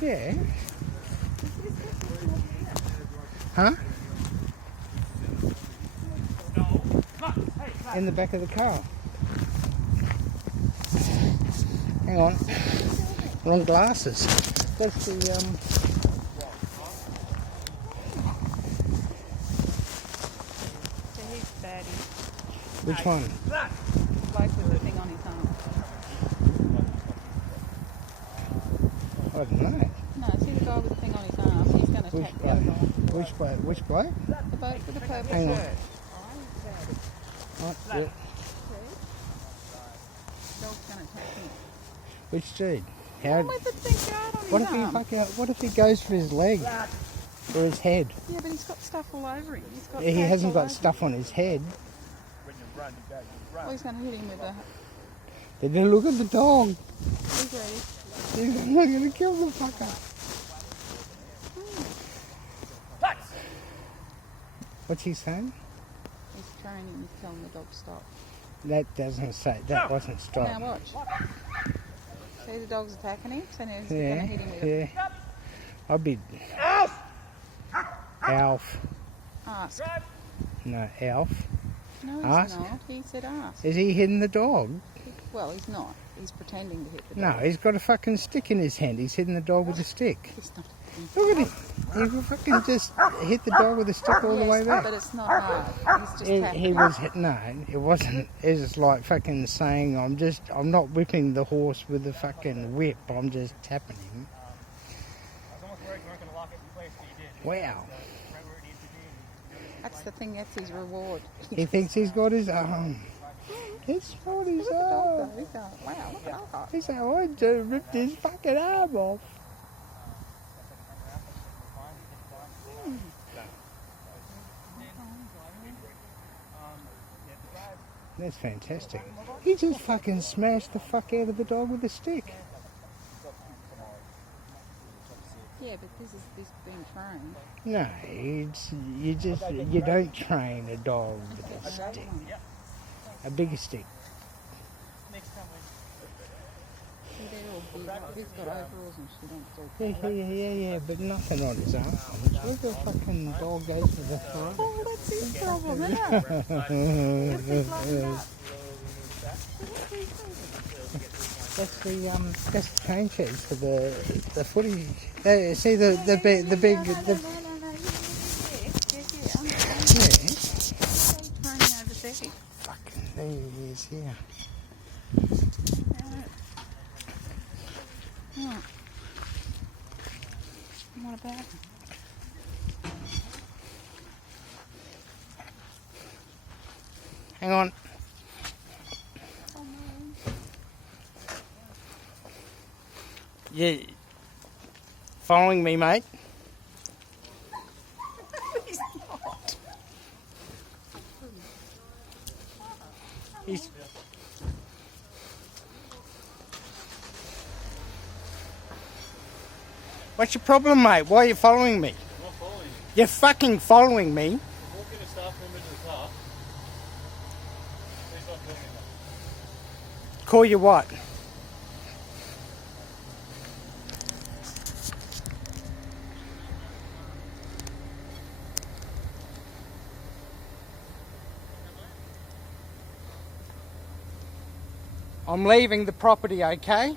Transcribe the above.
Yeah. Huh? In the back of the car. Hang on. Wrong glasses. That's the So he's baddie. Which one? Bloke with the thing on his arm. I don't know. No, see the guy with the thing on his arm. He's going to Which attack the other bloke? guy. Which bloke? Which bloke? The bloke with the purple Hang on. shirt. Oh, yeah. The dog's going to attack him. Which dude? The How? one with the big guard on What his if he arm. what if he goes for his leg or his head? Yeah, but he's got stuff all over him. He's got Yeah, he tags hasn't all got over stuff on his head. him. Well, he's going to hit him with a... They didn't look at the dog. He's ready. He's not going to kill the fucker. What's he saying? He's training. He's telling the dog stop. That doesn't say. That wasn't stop. Now watch. See the dog's attacking him? So now he's going Yeah, to hit him with a... yeah. I'll be Alf. Ask. No, Alf. No, he's Ask? not. He said ask. Is he hitting the dog? Well, he's not. He's pretending to hit the No, dog. he's got a fucking stick in his hand. He's hitting the dog with a stick. He's not. Look at him. He fucking just hit the dog with a stick all the way Yes, back. but it's not hard. He's just tapping. He was no, it wasn't. It was like fucking saying, I'm not whipping the horse with the fucking whip. I'm just tapping him. Wow. That's the thing. That's his reward. He thinks he's got his arm. He's got his Look at the dog, arm. though. He's going, wow, look at that. He said, I just ripped his fucking arm off. That's fantastic. He just fucking smashed the fuck out of the dog with a stick. Yeah, but this being trained. No, you don't train a dog with a stick. A bigger stick. See, they're all big. He's got overalls and shit on. Yeah, but nothing on his arms. Where the fucking dog goes with the throat? Oh, that's his problem, isn't it? That's the train checks for the footy. See the big No, yeah. training over there. Fucking there he is here. Right. What about him? Hang on. Oh, no. You following me, mate? He's not. He's What's your problem, mate? Why are you following me? I'm not following you. You're fucking following me. I'm walking a staff member to the car. Please not filming that. Call you what? I'm leaving the property, okay?